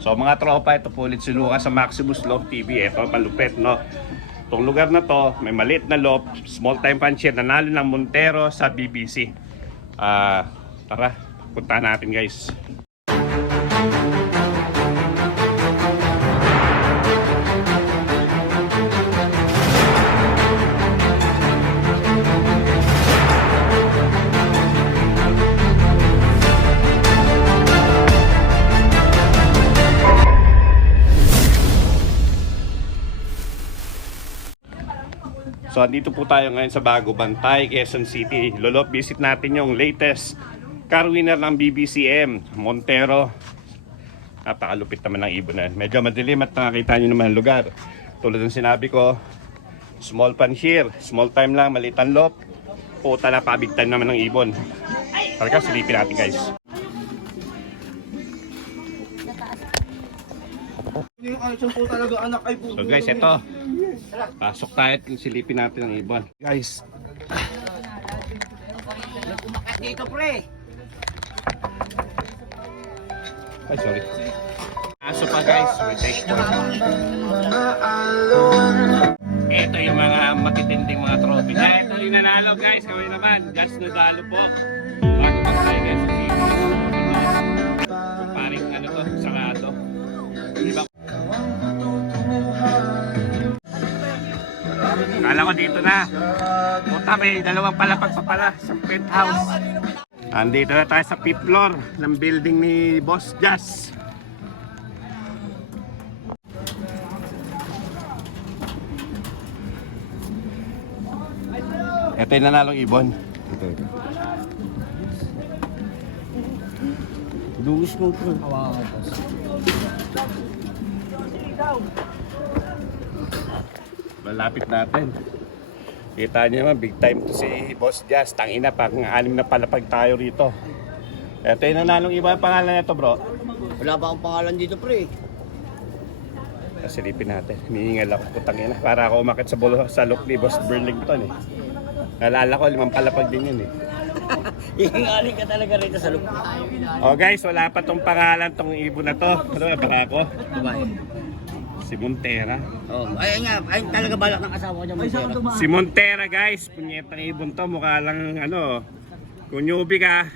So mga tropa, ito po ulit si Lucas sa Maximus Loft TV. Ito, malupit, no? Itong lugar na to, may maliit na loft, small time puncher, nanalo ng Montero sa BBC. Tara, punta natin guys. So, andito po tayo ngayon sa Bago Bantay, Quezon City. Lolo, visit natin yung latest car winner ng BBCM, Montero. Napakalupit naman ng ibon na. Medyo madilim at nakakita nyo naman ang lugar. Tulad ng sinabi ko, small panshir, small time lang, maliit ang lot. Puta na, pabig time naman ng ibon. Talaga, silipin natin guys. So guys, ito. Pasok tayo at silipin natin ang ibon. Guys. Umakat dito, pre. Ay, sorry. Aso pa guys. Ito yung mga matitinding mga trophy. Ito yung nanalo guys. Kami naman. Gas Nodalo po. Bago pa tayo guys. Kung paring ano to, sarado. Diba? Kala ko dito na. Puta, may dalawang palapag pa pala sa penthouse. Andito na tayo sa 5th floor ng building ni Boss Jazz. Ito yung nanalong ibon. Dungis mo, pre. Malapit natin. Kita niyo naman, big time to si Boss Jazz. Tangina, pang-anim na palapag tayo rito. Ito yung nanalong iba. Ang pangalan nito, bro? Wala pa akong pangalan dito, pre. Silipin natin. Hinihingal ako. Putangina. Para ako umakit sa look ni Boss Burlington eh. Nalala ko, 5 palapag din yun eh. Hihingalin ka talaga rito sa lupa. Oh guys, wala pa tong pangalan tong ibon na to. Ano ba, para ako? Babae. Si Montera. Oh, ay nga, ay talaga balak ng asawa ko dyan. Si Montera guys, punyetang ibon to, mukha lang ano, kung newbie ka.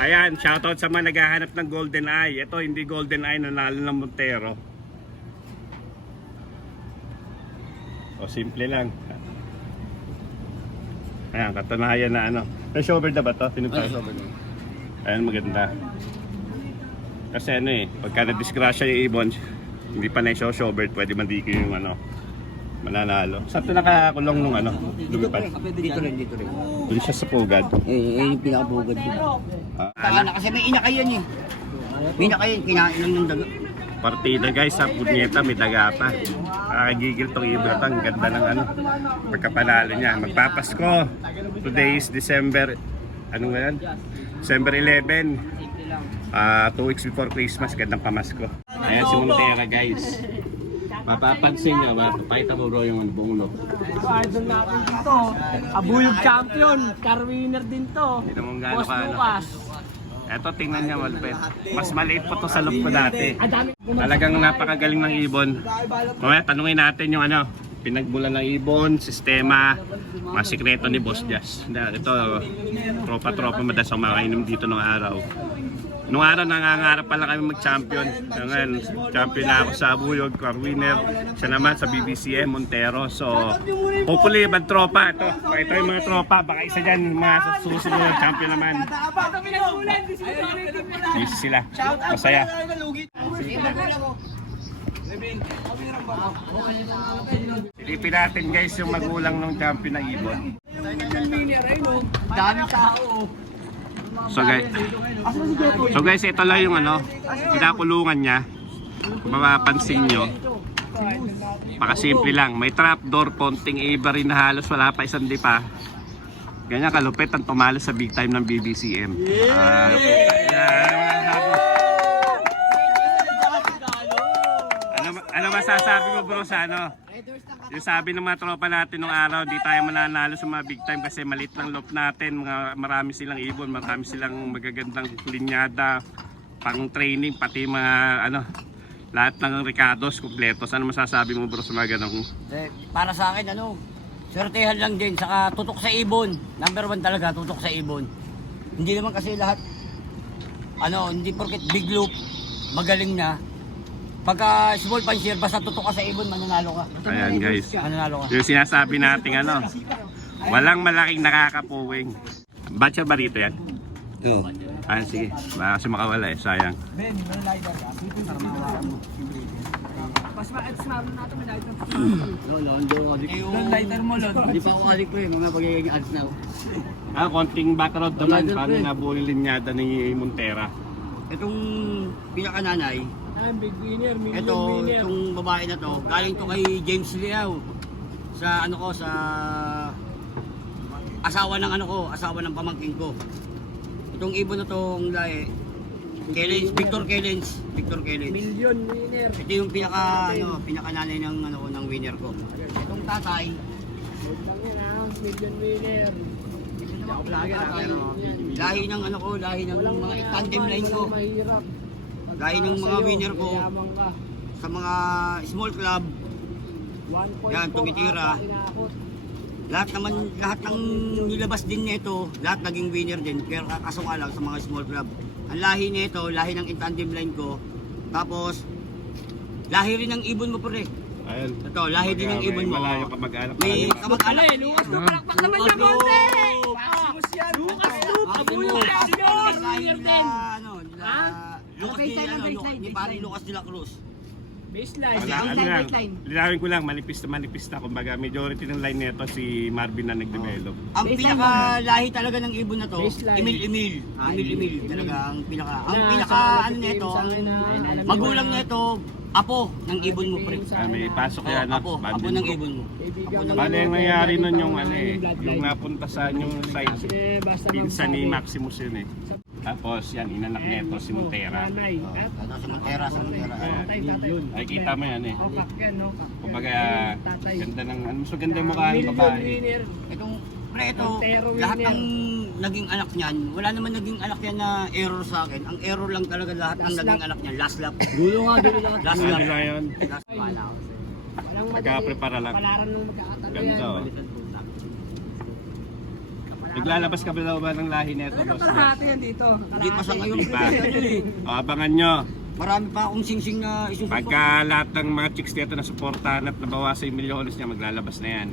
Ayan, shoutout sa mga naghahanap ng Golden Eye. Ito hindi Golden Eye, nanalo ng Montero. O simple lang. Ayan, katunayan na ano. May showbird na ba to? Tinutay. Ayan, maganda. Kasi ano eh, pagka na-disgrasya yung ibon, hindi pa na showbird, pwede mandiki yung ano, mananalo. Saan ito nakakulong nung ano? Lumipad? Dito rin. Doon siya sa pugad. Yung pinakabugad dito. Kasi may inakayan eh. May inakayan, kinain lang ng daga. Partida guys, sa punyeta may daga pa. Nakagigil tong ibon na to. Ang ganda ng ano, pagkapanalo niya. Magpapasko. Today is December, ano nga yan? December 11. 2 weeks before Christmas, gandang pamasko. Ayan si Montera guys. Mapapansin nyo, mapapakita mo bro yung buong look. Idol natin dito. Abuyog champion. Car winner din to. Hindi naman gaano Boss ka ano. Lucas. Eto, tingnan niya malupit. Mas maliit pa to sa look ko dati. Talagang napakagaling ng ibon. Mamaya tanungin natin yung ano, pinagmulan ng ibon, sistema, mga sikreto ni Boss Jazz. Ito, tropa-tropa madalas ang makainom dito ng araw. Nung araw nangangarap pala kami mag-champion. Ngayon, champion na ako sa Abuyog, car winner. Siya naman sa BBCM, Montero. So, hopefully, ibang tropa. Ito yung mga tropa. Baka isa dyan, mga susunod champion naman. Busy sila. Masaya. Silipin natin guys yung magulang ng champion na ibon. Dami tao. So guys, ito lang yung ano, pinakulungan niya. Kung mapapansin nyo, pakasimple lang. May trapdoor, konting iba rin na halos wala pa isang dipa. Ganyan kalupit ang tumalo sa big time ng BBCM. Ano masasabi mo bro sa ano? Yung sabi ng mga tropa natin nung araw, di tayo mananalo sa mga big time kasi maliit lang loop natin, marami silang ibon, marami silang magagandang linyada, pang training, pati mga ano, lahat ng Ricardos kumpletos. Ano masasabi mo bro sa mga ganong? Para sa akin, swertehan lang din. Saka tutok sa ibon. Number 1 talaga, tutok sa ibon. Hindi naman kasi lahat, hindi porket big loop, magaling na. Pagka small puncher, basta tutok ka sa ibon, mananalo ka. Ayan guys, Mananalo ka. yung sinasabi natin walang malaking nakakapuwing. Batcha ba rito yan? Oo. Ah, sige, baka kasi makawala sayang. Mas maano natin may lighter. Yung lighter mo, Lon. Hindi pa ako alik ko mga pagiging ads na. Konting background naman, paano nabuo yung linyada ni Montera. Itong pinakananay, Big winner, million ito, winner. itong babae na to, galing to kay James Liao. Sa sa asawa ng pamangkin ko. Itong ibon na tong lahi, Victor Kellens. Million winner. Ito yung pinakananay ng winner ko. Itong tatay, Million winner. lahi ng mga tandem line ko. Mahirap. Lahi ng mga winner ko Mayaman ka. sa mga small club. 1.4 Yan, tumitira. inaakot. Lahat ng nilabas din nito, lahat naging winner din. Pero kaso nga lang sa mga small club. Ang lahi nito, lahi ng tandem line ko. Tapos lahi rin ng ibon mo pre. Ayun. Ito, lahi din ng ibon mo. Malayo ka mag-anak. May kamag-anak. Lucas Loop, palakpak naman niya, Monte! Maximus yan! Lucas Loop, abulong champion! Winner din! Ni Pari Lucas de la Cruz. Baseline. Linawin ko lang, manipis na. Kumbaga, majority ng line nito si Marvin na nag-develop. Ang pinaka-lahi talaga ng ibon na to, Baseline. Emil talaga ang pinaka nito, magulang nito, apo ng ibon mo pre. May pasok yan. Apo ng ibon mo. Bale, ang nangyari nun yung yung napunta sa yung site, pinsan ni Maximus yun eh. Tapos yan, inanak nito si Montera. Sa Montera. Ay, kita mo yan eh. Kakyan, no? Kumbaga, ganda ng, mas maganda yung mukha ng babae. Winner. Itong pre, ito, Montero lahat winner. ng naging anak niyan, wala naman naging anak yan na error sa akin. Ang error lang talaga lahat ng naging anak niyan, last lap. Dulo lang. Last Ano lap. nila yun? Last lap. Walang Nagka-prepara lang. Palaran nung magkakatabi Ganda yan. oh. Naglalabas ka ba ng lahi nito? Talaga boss? kalahati yan dito. Hindi pa sa ngayon. Hindi pa. O, abangan nyo. Marami pa akong singsing na isusupport. Pagka lahat ng mga chicks dito na supportahan at nabawasan yung milyones niya, maglalabas na yan.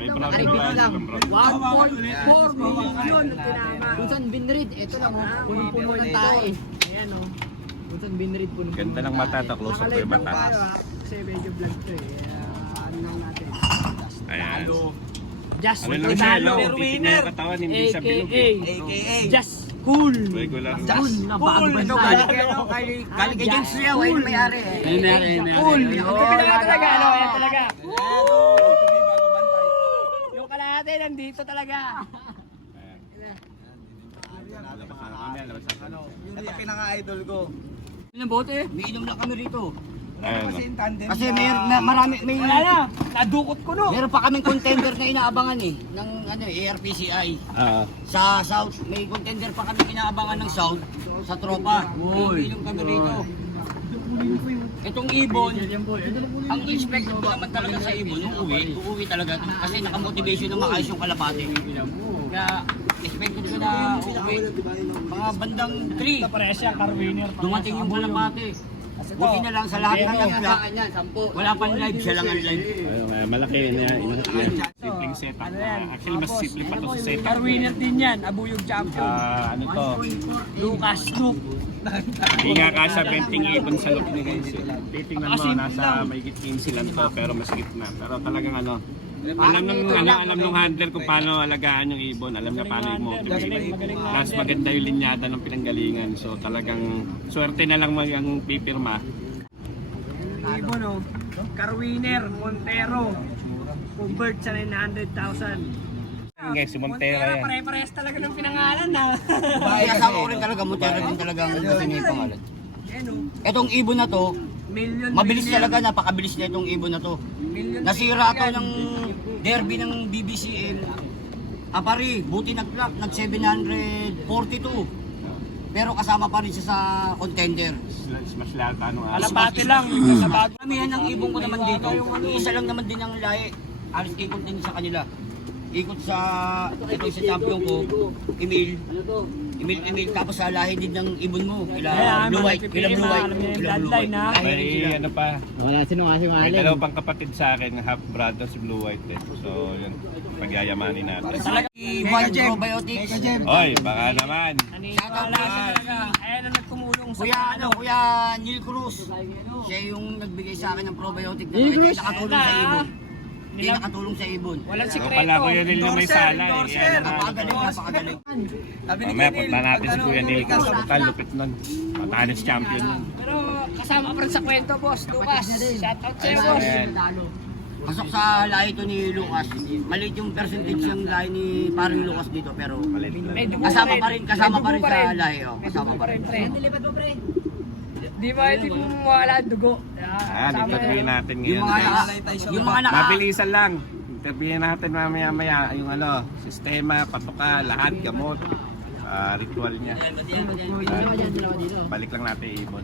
May problem ba? 1.4 million na tinama. Kunsan binrid, eto lang oh. Punong-puno ng tae. Ayan o. Kunsan binrid, punong-puno. Ganda ng mata to, close up Nakalive yung lang mata. tayo ha. Kasi medyo vlog to eh. Ano lang natin. Ayan. Just Ano lang siya, Talo. no? Titignan yung katawan, hindi siya bilog eh. AKA. Just cool. Regular na. Cool na bago Ito, bantay. galing kay James Liao, ayun may-ari. Cool. Ito talaga, ano? Ayan talaga. Yung kalahati nandito talaga. Ito pinaka-idol ko. Ilang bote? May inom lang kami rito. Ayan. Kasi marami, Wala na. Nadukot ko no. meron pa kaming contender na inaabangan ng ARPCI. Sa South, may contender pa kami inaabangan ng South sa tropa. Inom kami rito. Itong ibon, ang expected ko naman talaga sa ibon, uuwi talaga kasi nakamotivation na maayos yung kalapate. Kaya expected ko na uuwi. Mga bandang 3, Presya, car winner. dumating yung kalapate. Buti na lang sa lahat ng nag-vlog, wala pang live, siya lang ang live. Ayun, malaki na yan. Simpleng setup. Actually, mas simple pa to sa setup. Car winner din yan. Abuyog champion. Ano to? Lucas Loop. Hindi nga kasa 20 ibon sa loop ni guys. Titingnan mo, nasa may 15 lang to, pero mas gitna. Pero talagang alam ng handler kung paano alagaan yung ibon. Alam niya paano i-motivate. Mas maganda yung linyada ng pinanggalingan. So talagang swerte na lang ang pipirma. Ibon o. Car winner, Montero. Convert sa 900,000. Guys, si Montera yan. Pare-pares talaga ng pinangalan na. Kaya kasama ko rin talaga, Montero din talaga ang gusto niya yung pangalan. Yan o. Etong ibon na to, Million mabilis winner. talaga, napakabilis na itong ibon na to. Million Nasira to winner. ng derby ng BBCM. Apari, buti nag-clock, nag-742. Pero kasama pa rin siya sa contender. Smash lahat, ano nga. Alabate lang. Alabate. Kamihan ng ibon ko naman dito. Isa lang naman din ang lahi. Alis ikot din sa kanila. Ikot sa, ito sa champion ko, Emil. Emil, tapos sa lahi din ng ibon mo. Kila Blue White, kila Blue White. Kila Blue White. May ano pa, Wala, sino nga si may Malen? dalawa pang kapatid sa akin, half brother si Blue White eh. So yun, pagyayamanin natin. One Probiotics. Oy, baka naman. Shoutout na Ayan ang nagtumulong sa Kuya Neil Cruz. Siya yung nagbigay sa akin ng probiotic na ito. Hindi nakatulong sa ibon. Hindi nakatulong sa ibon. Walang So sikreto. pala Kuya Neil yung may sala eh. Yan na. Napakagaling, napakagaling. Mamaya punta natin si Kuya Neil Cruz. Total, lupit nun. Matanis champion nun. Pero kasama pa rin sa kwento, boss. Lucas, shoutout sa'yo, boss. Ayan. Pasok sa lahi to ni Lucas. Maliit yung percentage yung lahi ni paring Lucas dito pero May dugo kasama pa rin May sa dugo lahi. Oh, May kasama dugo pa pa rin. rin, pre. Di ba, hindi mo mawala ang dugo. Ayan, Kasama interviewin yan. natin Yung ngayon. mga guys. yung mga naka Mabilisan lang. Interviewin natin mamaya-maya yung ano, sistema, patoka, lahat, gamot, ritual niya. Balik lang natin ibon.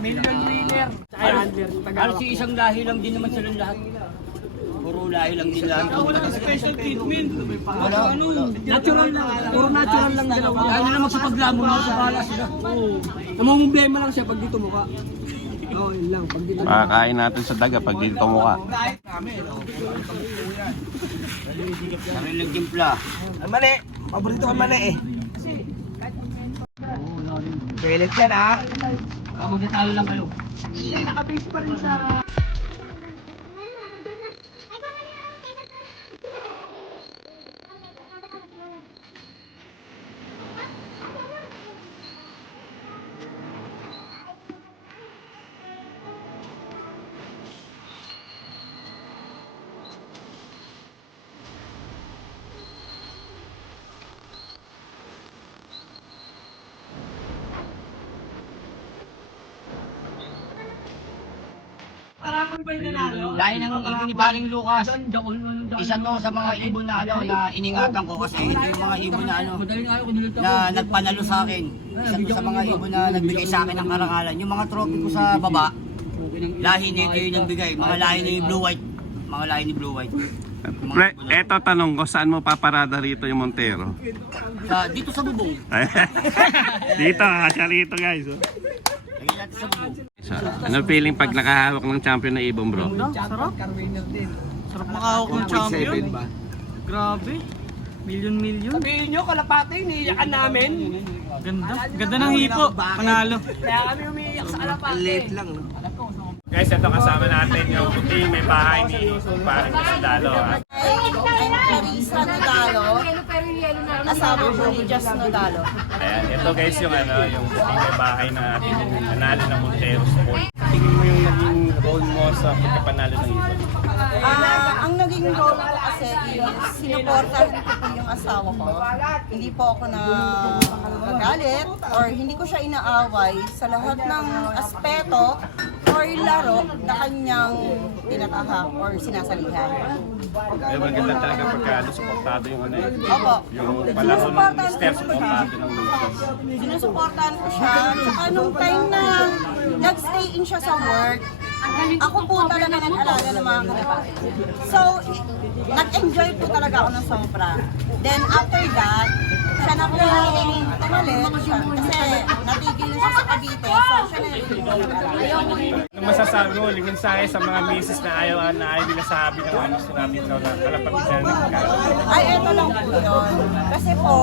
Million winner. Tsaka handler. Halos isang lahi lang din naman sila lahat. Puro lahi lang din lahat. Special treatment. Wala. Natural lang. Puro natural lang dalawa. Kaya nila magsipaglamon na sa bala sila. Namang problema lang siya pag dito mukha. Oo, yun lang. Pag dito Makakain natin sa daga pag dito mukha. Sariling timpla. Mali. Paborito ko mali eh. Pilit yan ah. Magkatalo lang kayo. nakabase pa rin sa... Lahi ng ibon ni paring Lucas. Isa to sa mga ibon na ano na iningatan ko kasi ito yung mga ibon na ano na nagpanalo sa akin. Isa to sa mga ibon na nagbigay sa akin ng karangalan. Yung mga trophy ko sa baba, lahi nito yung nagbigay. Mga lahi ni Blue White. Mga lahi ni Blue White. Pre, eto tanong ko, saan mo paparada rito yung Montero? Dito sa bubong. Dito, siya rito guys. Oh. Lagyan natin sa bubong. Ano feeling pag nakahawak ng champion na ibon bro? Sarap makahawak ng champion. Grabe. Million. Sabihin nyo, kalapate, iniiyakan namin. Ganda ng hipo. Panalo. Kaya kami umiiyak sa kalapate. Late lang. Guys, ito kasama natin yung puti may bahay ni parang Sandalo. I'm Clarissa Nodalo. Asawa ko ni Just Nodalo. Ayan, ito guys yung ano, yung puti may bahay na ating nanalo ng Montero Sport. Tingin mo yung naging role mo sa pagkapanalo ng ibon? Ang naging role ko kasi is sinuportahan ko po yung asawa ko. Hindi po ako nagagalit or hindi ko siya inaaway sa lahat ng aspeto or laro na kanyang tinatahak or sinasalihan. Ay, maganda talaga pagka suportado yung ano eh. Opo. Yung palaro ng mister, suportado ng misis. Sinusuportahan ko siya. Saka nung time na nag-stay in siya sa work, ako po talaga nag-alaga ng mga kalapate. So, nag-enjoy po talaga ako ng sobra. Then after that, siya na po tumalit siya kasi natigil na siya sa Cavite. So, siya na yung nag-alaga. Ano masasabi mo, uling mensahe sa mga misis na ayaw nila sabi ng ano gusto natin daw na kalapatid na nagkakaroon? Ay, eto lang po yun. Kasi po,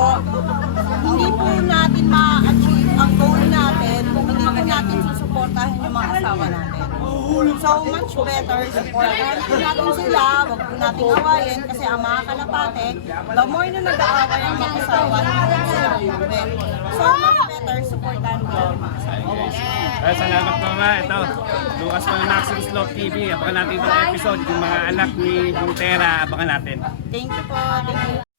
hindi po natin ma-achieve ang goal natin kung hindi po natin susuportahan yung mga asawa natin. So much better, supportahan po natin sila, wag po natin awayin kasi ang mga kalapate, the more na nag-aaway ang mga asawa, hindi sila umuwi. So much better, supportahan po ang mga asawa. Salamat mama. Ito, Lucas ng Maximum Slope TV. Abangan natin itong episode. Yung mga anak ni Montera, abangan natin. Thank you po. Thank you.